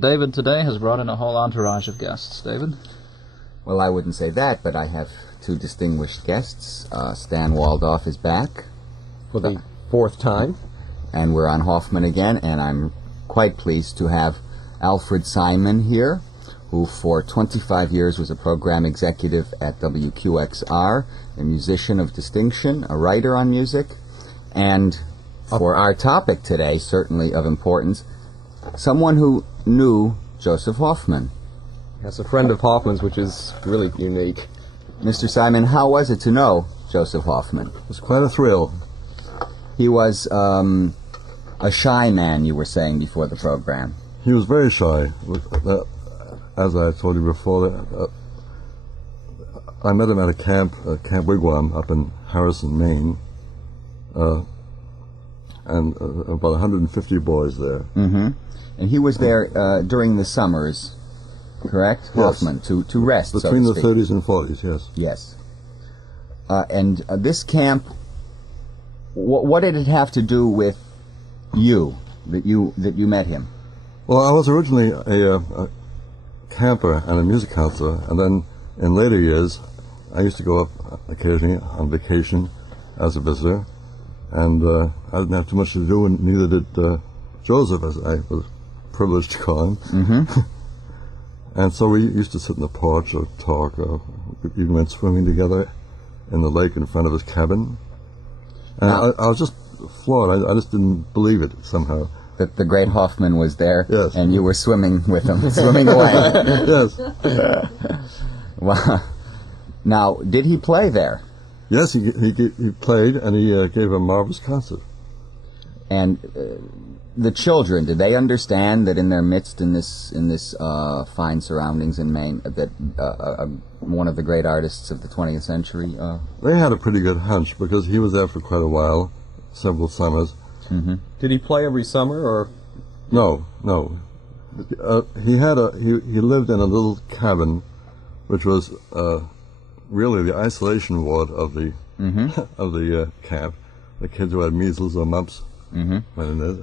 David today has brought in a whole entourage of guests. David? Well, I wouldn't say that, but I have two distinguished guests. Stan Waldoff is back. For the fourth time. And we're on Hofmann again, and I'm quite pleased to have Alfred Simon here, who for 25 years was a program executive at WQXR, a musician of distinction, a writer on music, and for our topic today, certainly of importance, someone who knew Josef Hofmann. Yes, a friend of Hoffmann's, which is really unique. Mr. Simon, how was it to know Josef Hofmann? It was quite a thrill. He was a shy man, you were saying before the program. He was very shy. As I told you before, I met him at a Camp Wigwam up in Harrison, Maine, and about 150 boys there. Mm-hmm. And he was there during the summers, correct? Yes. Hofmann, to rest, Between so the to speak. 30s and 40s, yes. Yes. And this camp, what did it have to do with you, that you met him? Well, I was originally a camper and a music counselor, and then in later years, I used to go up occasionally on vacation as a visitor, and I didn't have too much to do, and neither did Joseph, as I was privileged to call him. Mm-hmm. And so we used to sit in the porch or talk, or even went swimming together in the lake in front of his cabin. And I was just floored. I just didn't believe it somehow. That the great Hofmann was there, yes, and you were swimming with him, swimming away. Yes. Well, now, did he play there? Yes, he played, and he gave a marvelous concert. And the children, did they understand that in their midst, in this fine surroundings in Maine, that one of the great artists of the 20th century? They had a pretty good hunch, because he was there for quite a while, several summers. Mm-hmm. Did he play every summer, or? No. He lived in a little cabin, which was really the isolation ward of the of the camp. The kids who had measles or mumps. Mm-hmm. Went in there.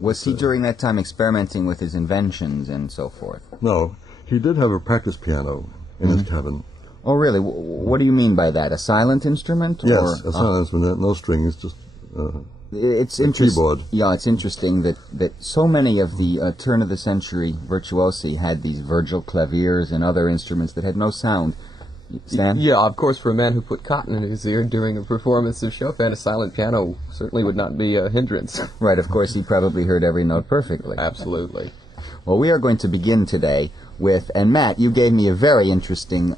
Was he during that time experimenting with his inventions and so forth? No, he did have a practice piano in his cabin. Oh, really? What do you mean by that? A silent instrument? Yes, or, a silent instrument, no strings, just it's a keyboard. Yeah, it's interesting that so many of the turn of the century virtuosi had these Virgil claviers and other instruments that had no sound. Stan? Yeah, of course, for a man who put cotton in his ear during a performance of Chopin, a silent piano certainly would not be a hindrance. Right, of course, he probably heard every note perfectly. Absolutely. Well, we are going to begin today with, and Matt, you gave me a very interesting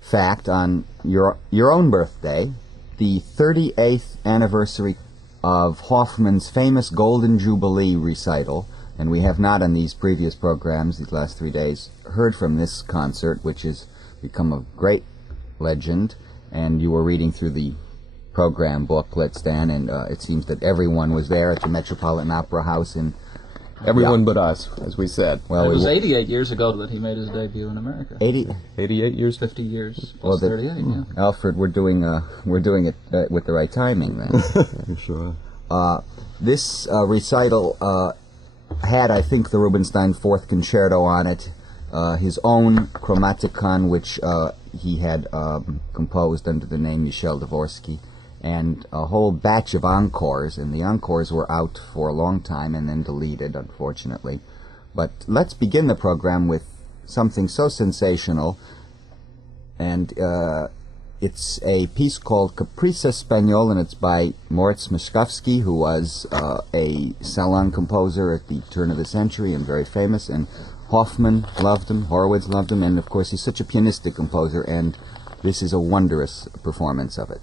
fact on your own birthday, the 38th anniversary of Hofmann's famous Golden Jubilee recital, and we have not on these previous programs, these last 3 days, heard from this concert, which has become a great legend, and you were reading through the program booklet, Stan, and it seems that everyone was there at the Metropolitan Opera House in... Everyone but us, as we said. Well, it was 88 years ago that he made his debut in America. 88 years? 50 years plus 38, yeah. Alfred, we're doing it with the right timing, then. Sure. This recital had, I think, the Rubinstein Fourth Concerto on it, his own Chromaticon, which he had composed under the name Michel Dvorsky, and a whole batch of encores, and the encores were out for a long time and then deleted, unfortunately. But let's begin the program with something so sensational, and it's a piece called Caprice Espagnole, and it's by Moritz Moszkowski, who was a salon composer at the turn of the century and very famous, and Hofmann loved him, Horowitz loved him, and of course he's such a pianistic composer, and this is a wondrous performance of it.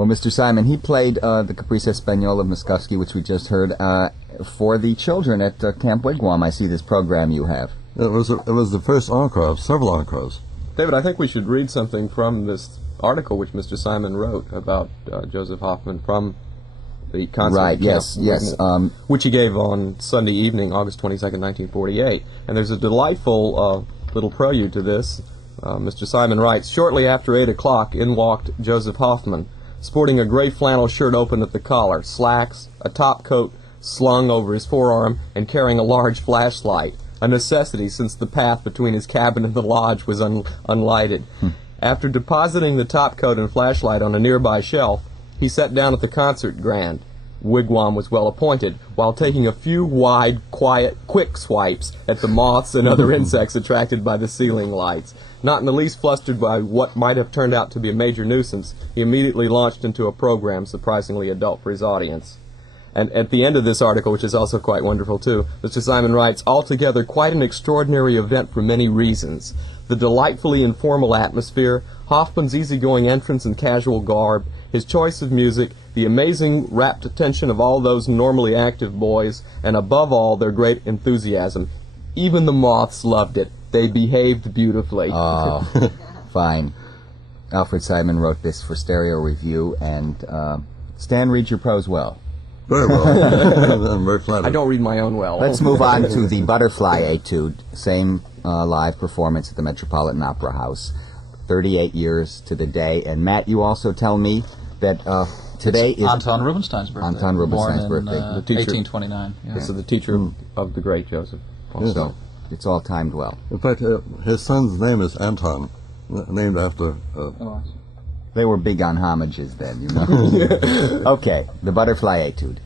Well, Mr. Simon, he played the Caprice Espagnole of Miskovsky, which we just heard, for the children at Camp Wigwam. I see this program you have. It was the first encore of several encores. David, I think we should read something from this article which Mr. Simon wrote about Joseph Hofmann from the concert. Right, yes. Which he gave on Sunday evening, August 22nd, 1948. And there's a delightful little prelude to this. Mr. Simon writes, "Shortly after 8 o'clock, in walked Joseph Hofmann, sporting a gray flannel shirt open at the collar, slacks, a top coat slung over his forearm, and carrying a large flashlight, a necessity since the path between his cabin and the lodge was unlighted. After depositing the top coat and flashlight on a nearby shelf, he sat down at the concert grand. Wigwam was well appointed, while taking a few wide, quiet, quick swipes at the moths and other insects attracted by the ceiling lights. Not in the least flustered by what might have turned out to be a major nuisance, he immediately launched into a program surprisingly adult for his audience." And at the end of this article, which is also quite wonderful too, Mr. Simon writes, "Altogether quite an extraordinary event for many reasons. The delightfully informal atmosphere, Hofmann's easygoing entrance and casual garb, his choice of music, the amazing rapt attention of all those normally active boys, and above all, their great enthusiasm. Even the moths loved it. They behaved beautifully." Oh, fine. Alfred Simon wrote this for Stereo Review, and Stan reads your prose well. Very well. I'm very flattered. I don't read my own well. Let's move on to the Butterfly Etude, same live performance at the Metropolitan Opera House, 38 years to the day. And Matt, you also tell me that today is Anton Rubinstein's birthday. Anton Rubinstein's Born in, birthday. The teacher. 1829. Yeah. This is the teacher of the great Joseph. So it's all timed well. In fact, his son's name is Anton, named after... Oh, They were big on homages then, you know. Okay, the Butterfly Etude.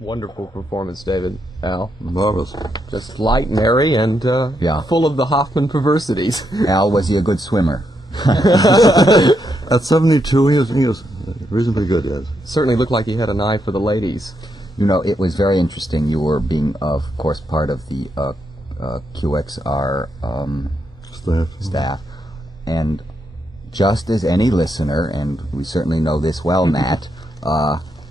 Wonderful performance, David. Al. Marvelous. Just light and airy and full of the Hofmann perversities. Al, was he a good swimmer? At 72, he was reasonably good, yes. Certainly looked like he had an eye for the ladies. You know, it was very interesting. You were being, of course, part of the QXR staff. And just as any listener, and we certainly know this well, Matt,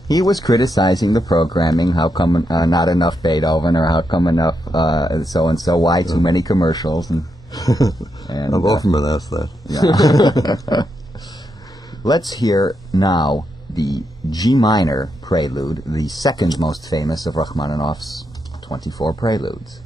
he was criticizing the programming, how come not enough Beethoven, or how come enough so-and-so, why too many commercials. And I've often been asked that. Yeah. Let's hear now the G minor prelude, the second most famous of Rachmaninoff's 24 preludes.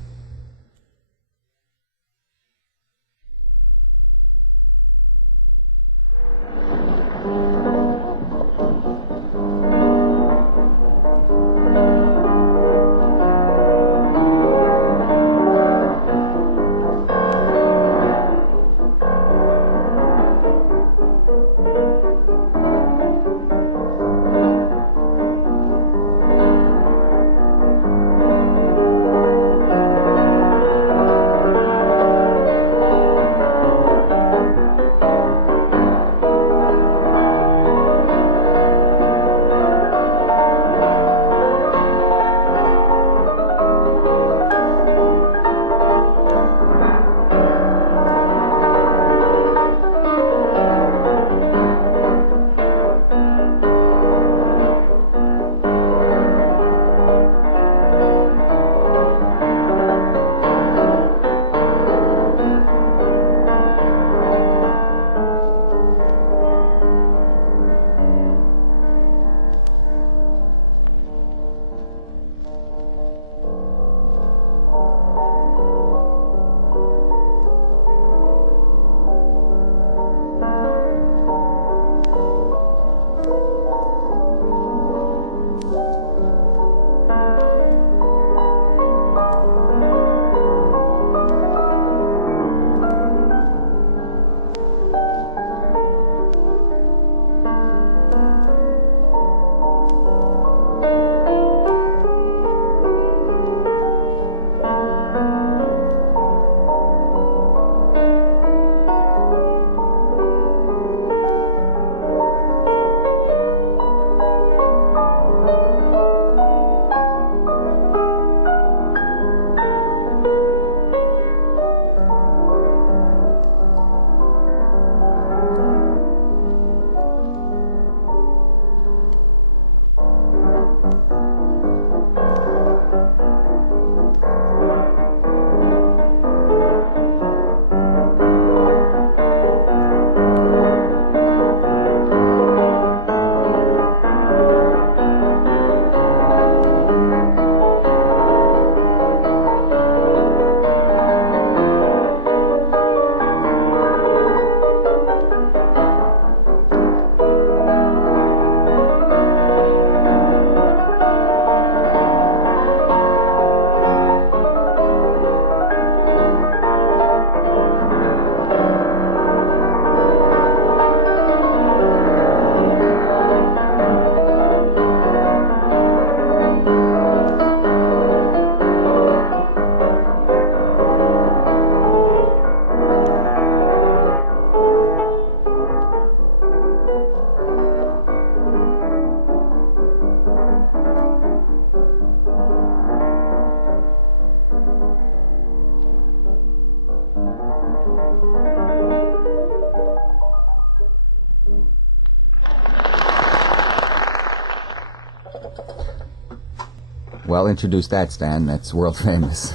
Well, introduce that, Stan. That's world famous.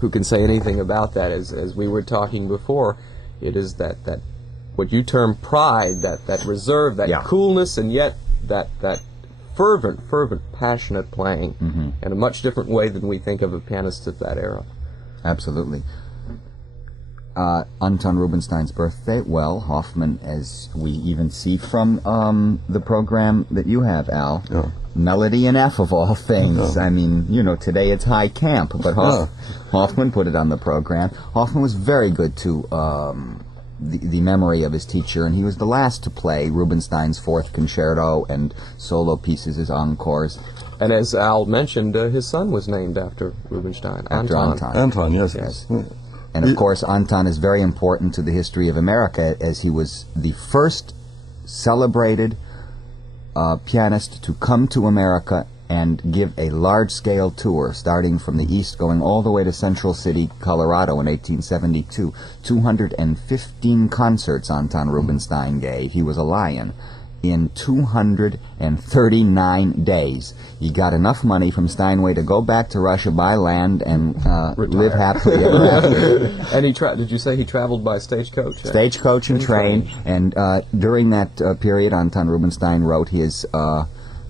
Who can say anything about that? As we were talking before, it is that what you term pride, that reserve, that coolness, and yet that fervent, passionate playing, in a much different way than we think of a pianist of that era. Absolutely. Anton Rubinstein's birthday, well, Hofmann, as we even see from the program that you have, Al, Melody in F of all things. I mean, you know, today it's high camp, but Hofmann put it on the program. Hofmann was very good to the memory of his teacher, and he was the last to play Rubinstein's Fourth Concerto and solo pieces as encores. And as Al mentioned, his son was named after Rubinstein. After Anton. Anton, yes. And of course, Anton is very important to the history of America, as he was the first celebrated pianist to come to America and give a large-scale tour, starting from the east, going all the way to Central City, Colorado in 1872. 215 concerts Anton Rubinstein gave. He was a lion. In 239 days. He got enough money from Steinway to go back to Russia, buy land, and live happily ever after. And did you say he traveled by stagecoach? Stagecoach and train. And during that period, Anton Rubinstein wrote his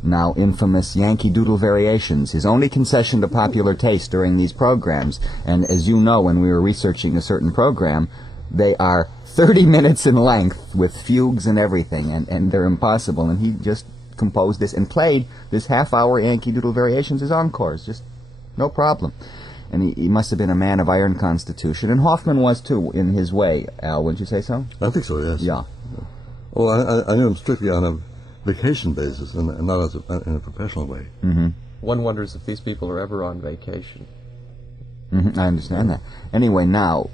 now infamous Yankee Doodle Variations, his only concession to popular taste during these programs. And as you know, when we were researching a certain program, they are 30 minutes in length with fugues and everything, and they're impossible. And he just composed this and played this half-hour Yankee Doodle Variations as encores, just no problem. And he must have been a man of iron constitution, and Hofmann was too, in his way. Al, wouldn't you say so? I think so, yes. Yeah. Well, I knew him strictly on a vacation basis and not as in a professional way. Mm-hmm. One wonders if these people are ever on vacation. Mm-hmm, I understand that. Anyway, now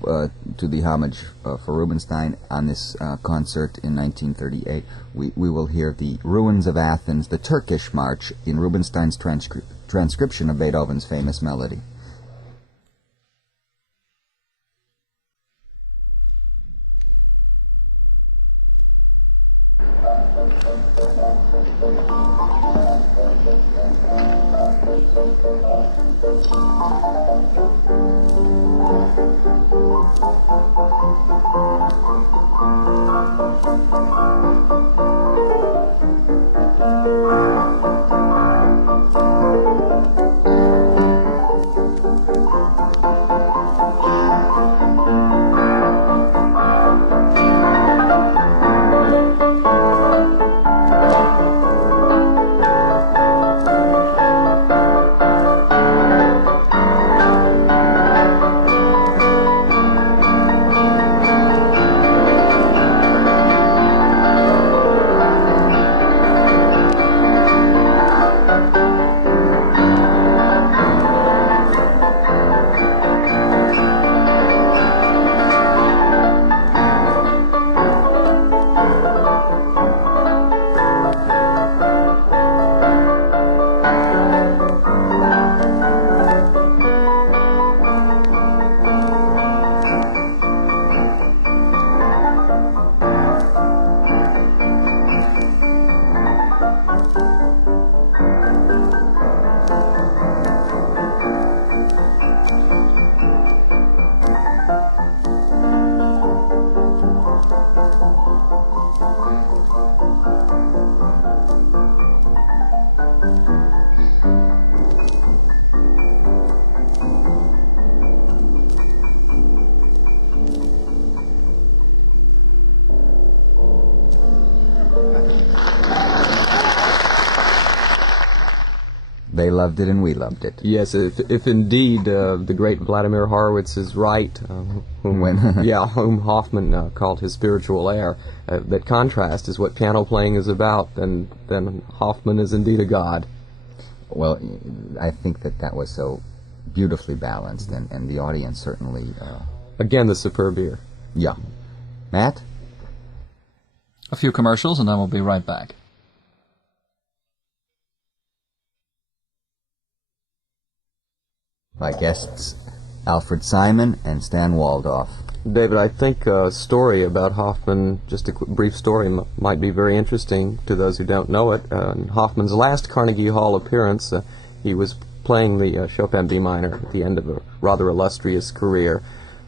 to the homage for Rubinstein on this concert in 1938, we will hear the Ruins of Athens, the Turkish March, in Rubinstein's transcription of Beethoven's famous melody. They loved it and we loved it. Yes, if indeed the great Vladimir Horowitz is right, whom Hofmann called his spiritual heir, that contrast is what piano playing is about, then Hofmann is indeed a god. Well, I think that was so beautifully balanced, and the audience certainly... Again, the superb ear. Yeah. Matt? A few commercials, and then we'll be right back. My guests, Alfred Simon and Stan Waldoff. David, I think a story about Hofmann, just a brief story, might be very interesting to those who don't know it. In Hofmann's last Carnegie Hall appearance, he was playing the Chopin B minor at the end of a rather illustrious career,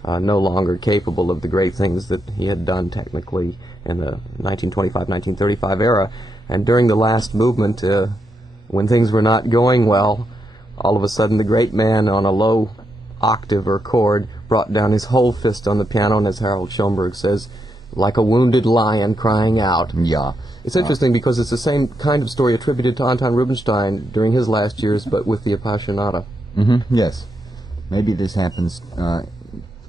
no longer capable of the great things that he had done technically in the 1925-1935 era. And during the last movement, when things were not going well, all of a sudden the great man on a low octave or chord brought down his whole fist on the piano, and as Harold Schoenberg says, like a wounded lion crying out. Yeah. It's interesting because it's the same kind of story attributed to Anton Rubinstein during his last years, but with the Appassionata. Yes. Maybe this happens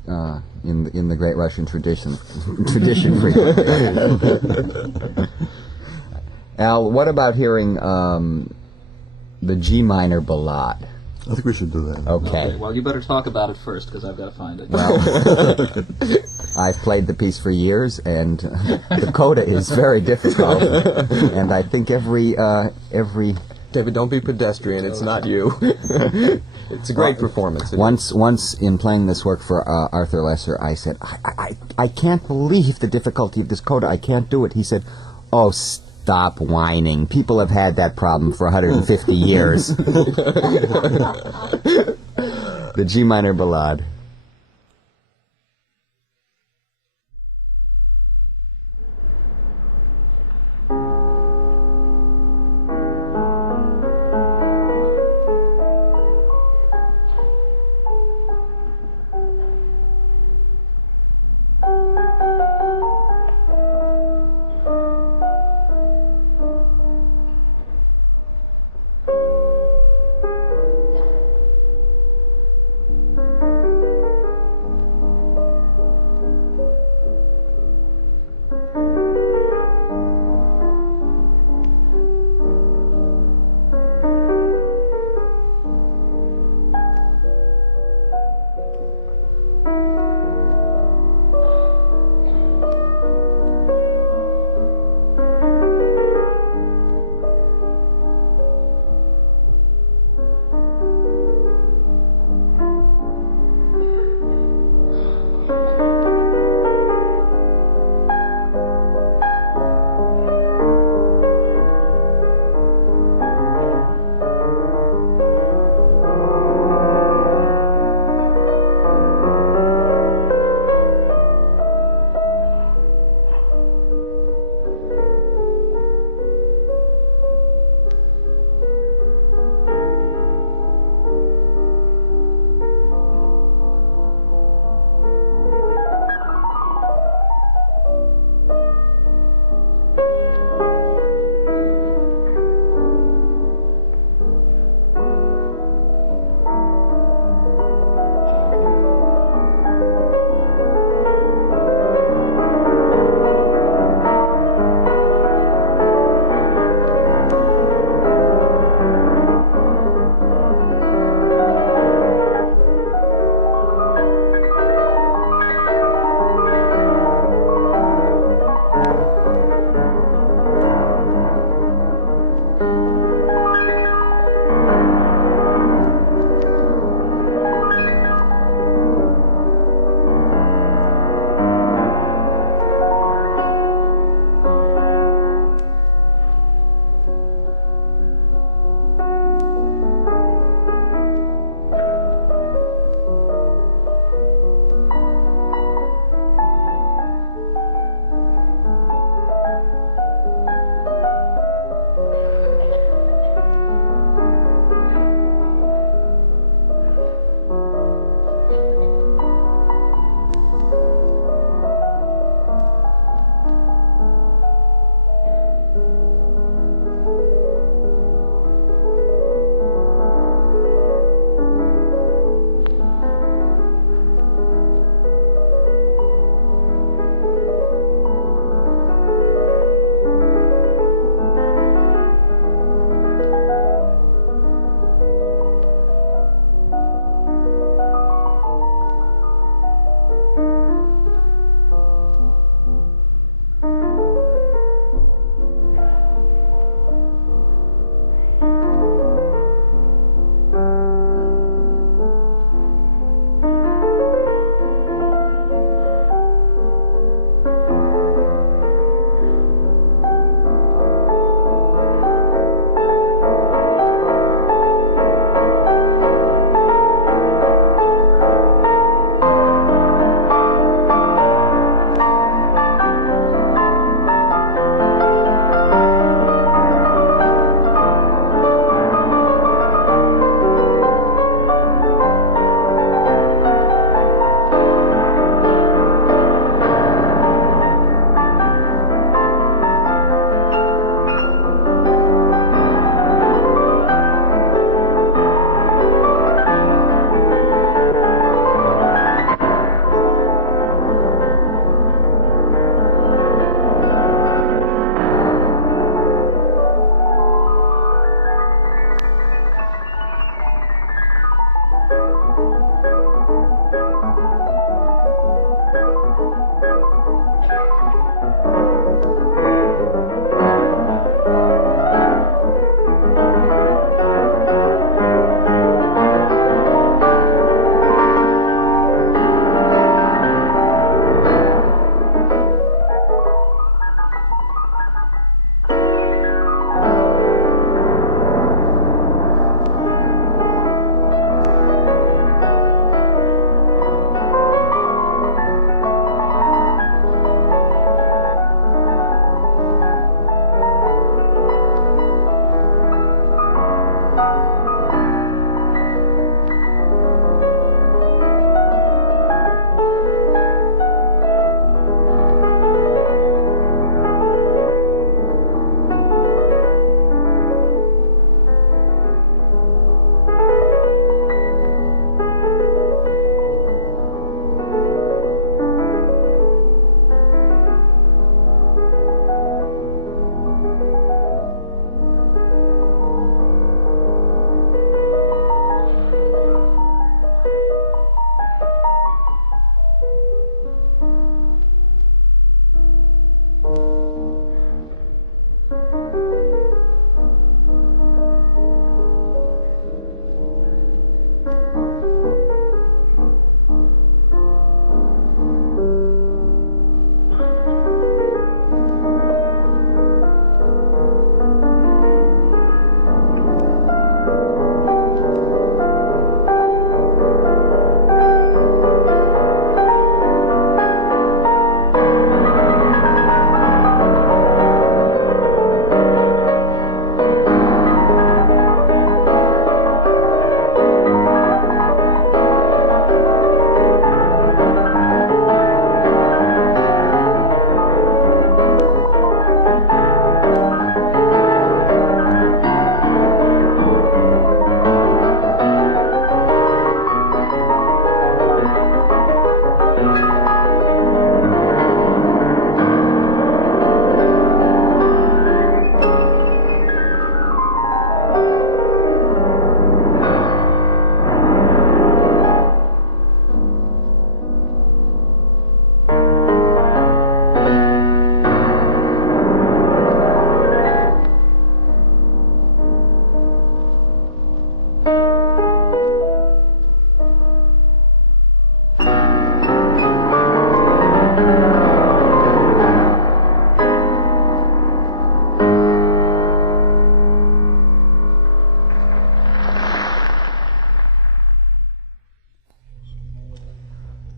in the great Russian tradition. Al, what about hearing the G minor ballade? I think we should do that. Okay. Well, you better talk about it first, because I've got to find it. Well, I've played the piece for years, and the coda is very difficult. And I think every David, don't be pedestrian. It's not you. It's a great performance. Once in playing this work for Arthur Lesser, I said, I can't believe the difficulty of this coda. I can't do it. He said, oh, stop whining. People have had that problem for 150 years. The G minor ballade.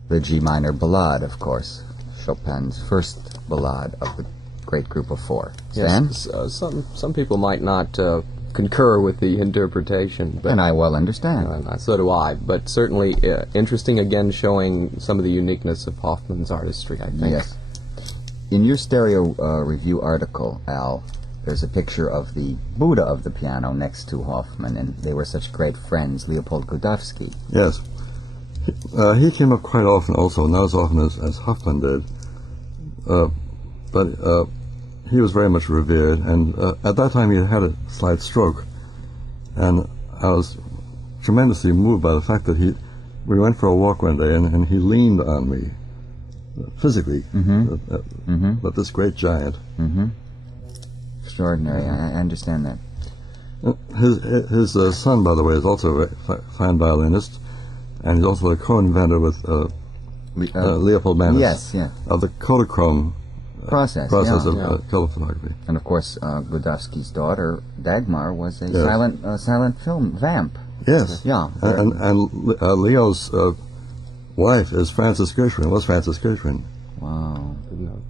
the G minor ballade, of course, Chopin's first ballade of the great group of four. Stan? Yes, some people might not concur with the interpretation, but And I well understand. so do I. But certainly interesting, again, showing some of the uniqueness of Hofmann's artistry, I think. Yes. In your stereo review article, Al, there's a picture of the Buddha of the piano next to Hofmann, and they were such great friends, Leopold Godowsky. Yes. He came up quite often also, not as often as Hofmann did. But he was very much revered, and at that time he had a slight stroke. And I was tremendously moved by the fact that we went for a walk one day, and he leaned on me, physically, but this great giant. Extraordinary. I understand that. His son, by the way, is also a fine violinist, and he's also a co-inventor with Leopold Mannes Yes, yeah. of the Kodachrome Process of color photography. And of course, Godowsky's daughter, Dagmar, was a Yes. silent film vamp. Yes. Yeah. And Leo's wife is Frances Gershwin, was Frances Gershwin. Wow. Good note.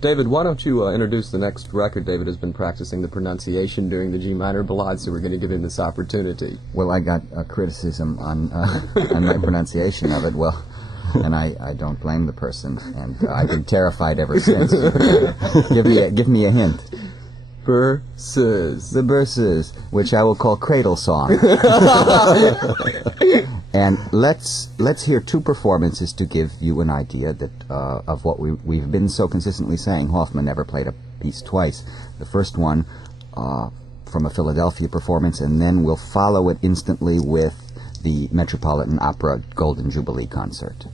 David, why don't you introduce the next record? David has been practicing the pronunciation during the G minor ballade, so we're going to give him this opportunity. Well, I got criticism on on my pronunciation of it. Well, and I don't blame the person, and I've been terrified ever since. Give me a hint. Verses. The verses, which I will call Cradle Song. And let's hear two performances to give you an idea that of what we've been so consistently saying. Hofmann never played a piece twice. The first one from a Philadelphia performance, and then we'll follow it instantly with the Metropolitan Opera Golden Jubilee concert.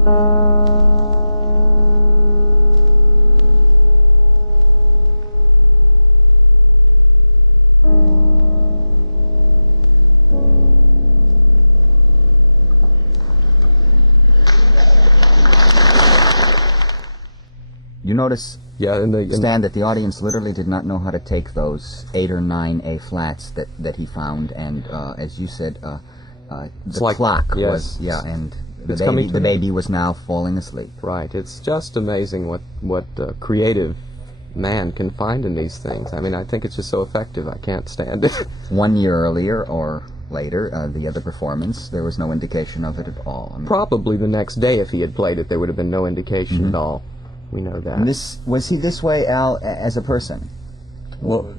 You notice, Yeah, Stan, that the audience literally did not know how to take those 8 or 9 A flats that he found, and as you said, the like, clock yes, was, and it's coming to the an baby was now falling asleep. Right. It's just amazing what creative man can find in these things. I mean, I think it's just so effective. I can't stand it. 1 year earlier or later, the other performance, there was no indication of it at all. I mean, Probably the next day, if he had played it, there would have been no indication at all. We know that. and was he this way, Al, as a person? Well,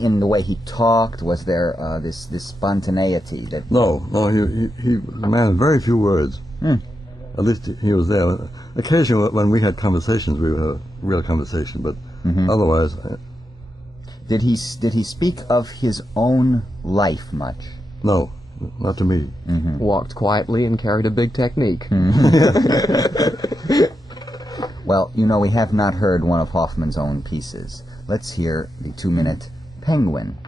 In the way he talked, was there this spontaneity that? no, he was a man of very few words. At least he was there. Occasionally, when we had conversations, we would have real conversation, but otherwise, Did he speak of his own life much? no, not to me. Walked quietly and carried a big technique. Well, you know, we have not heard one of Hofmann's own pieces. Let's hear the 2-minute Penguin.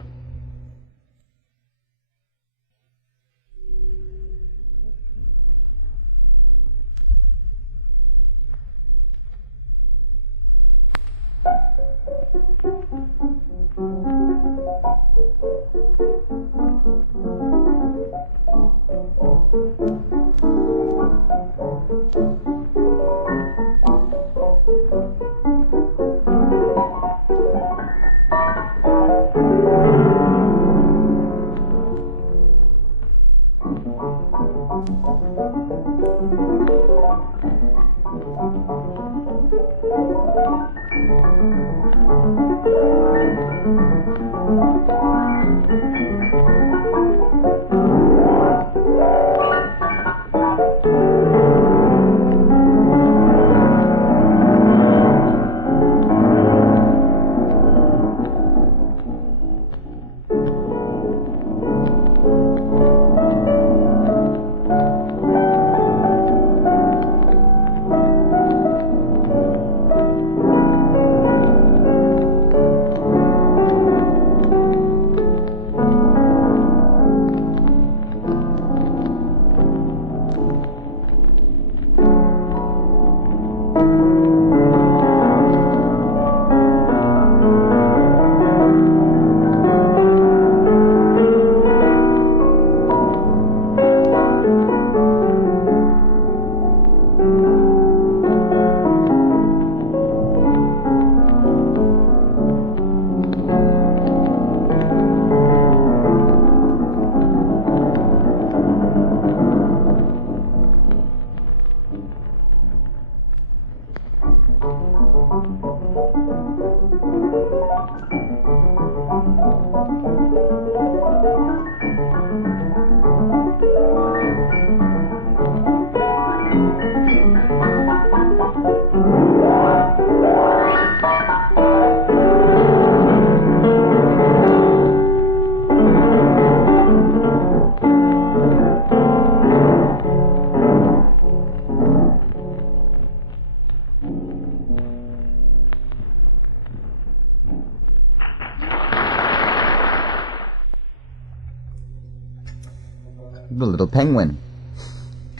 The Little Penguin.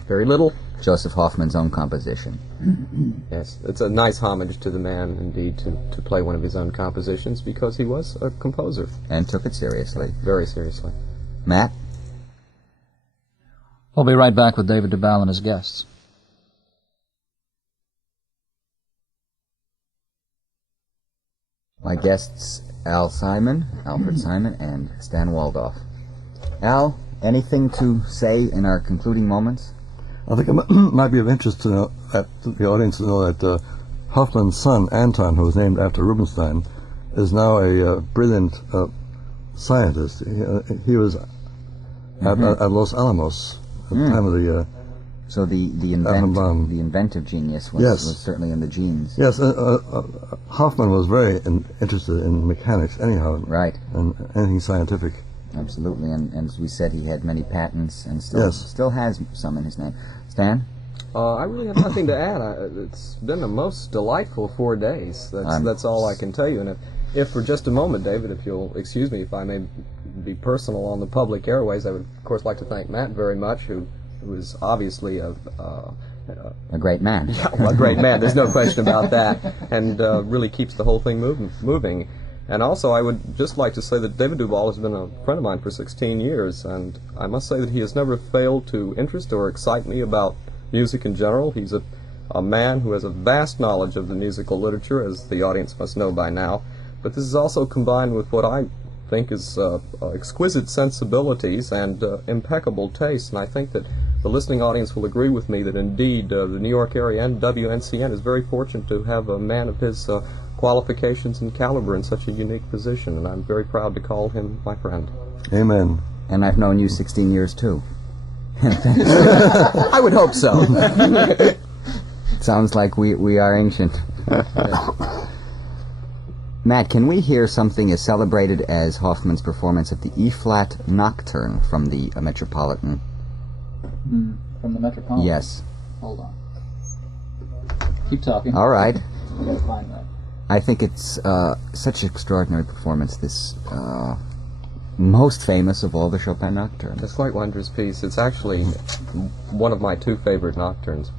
Very little. Josef Hofmann's own composition. Yes, it's a nice homage to the man, indeed, to play one of his own compositions, because he was a composer. And took it seriously. Very seriously. Matt? We'll be right back with David Dubal and his guests. My guests, Alfred Simon, and Stan Waldoff. Al, anything to say in our concluding moments? I think it might be of interest to know that the audience to know that Hofmann's son, Anton, who was named after Rubinstein, is now a brilliant scientist. He was at Los Alamos at the time of the So the inventive genius was certainly in the genes. Yes, Hofmann was very interested in mechanics anyhow. Right. And anything scientific. Absolutely, and as we said, he had many patents and still has some in his name. Stan? I really have nothing to add. It's been a most delightful 4 days. That's all I can tell you. And if for just a moment, David, if you'll excuse me, if I may be personal on the public airways, I would, of course, like to thank Matt very much, who is obviously a great man. Yeah, well, a great man. There's no question about that, and really keeps the whole thing moving. And also, I would just like to say that David Dubal has been a friend of mine for 16 years, and I must say that he has never failed to interest or excite me about music in general. He's a man who has a vast knowledge of the musical literature, as the audience must know by now. But this is also combined with what I think is exquisite sensibilities and impeccable taste. And I think that the listening audience will agree with me that indeed the New York area and WNCN is very fortunate to have a man of his qualifications and caliber in such a unique position. And I'm very proud to call him my friend. Amen. And I've known you 16 years too. I would hope so. Sounds like we are ancient. Matt, can we hear something as celebrated as Hofmann's performance of the E-flat Nocturne from the Metropolitan? From the Metropolitan? Yes. Hold on. Keep talking. All right. We gotta find that. I think it's such an extraordinary performance, this most famous of all the Chopin nocturnes. It's quite wondrous piece. It's actually one of my 2 favorite nocturnes,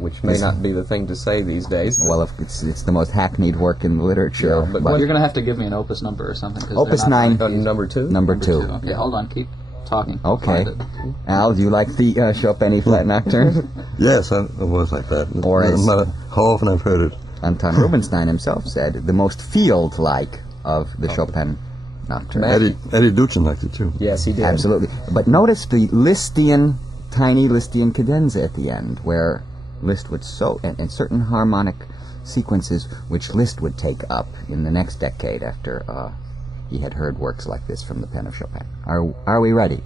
which may not be the thing to say these days. Well, if it's the most hackneyed work in the literature. Yeah, but You're going to have to give me an opus number or something. Opus 9. Number 2? Number 2. Okay, hold on. Keep talking. Okay. Al, do you like the Chopin E-flat nocturne? Yes, I was like that. Or No as- matter how often I've heard it. Anton Rubinstein himself said, the most field-like of the Chopin nocturnes. Eddie Duchin liked it too. Yes, he did. Absolutely. But notice the Lisztian, tiny Lisztian cadenza at the end, where Liszt would and certain harmonic sequences which Liszt would take up in the next decade after he had heard works like this from the pen of Chopin. Are we ready?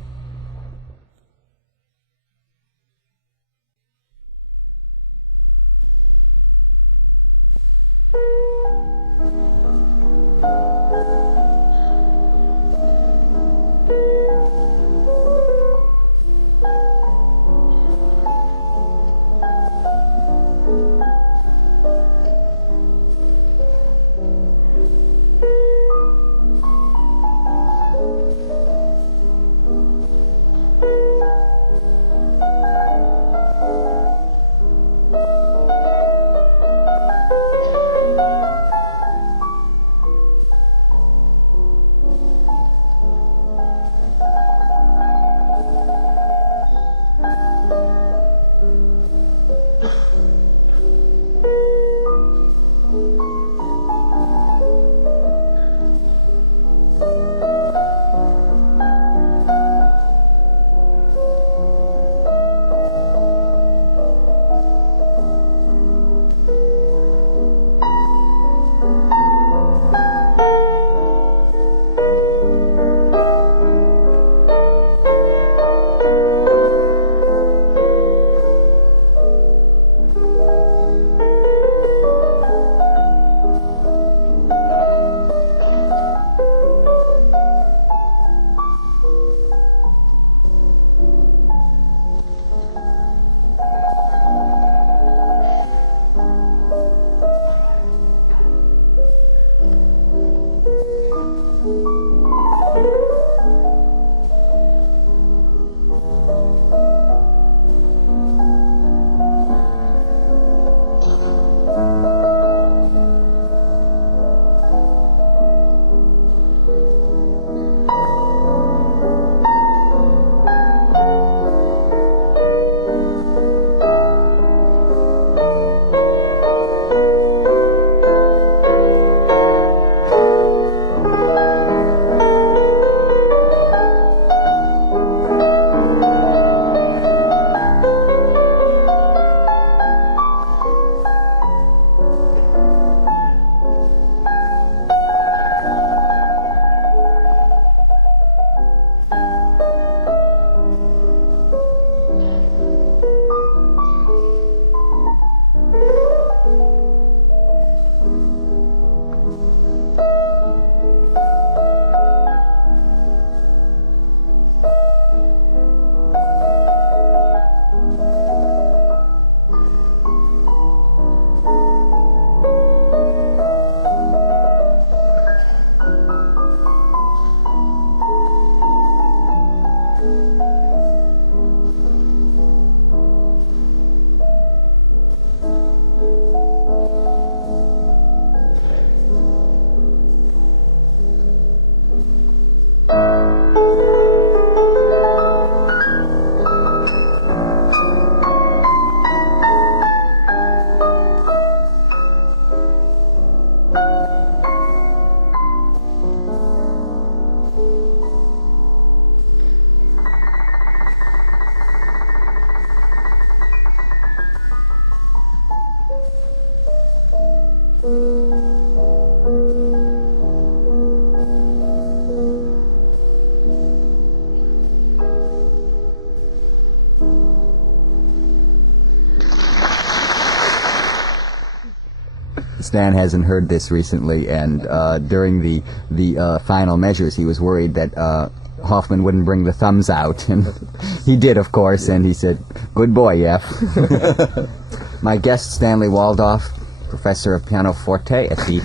Stan hasn't heard this recently, and during the final measures, he was worried that Hofmann wouldn't bring the thumbs out, and he did, of course, and he said, "Good boy, Jeff." My guest, Stanley Waldoff, professor of pianoforte at the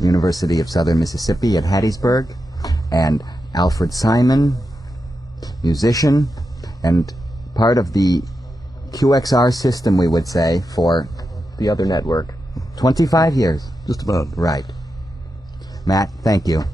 University of Southern Mississippi at Hattiesburg, and Alfred Simon, musician, and part of the QXR system, we would say, for the other network. 25 years. Just about. Right. Matt, thank you.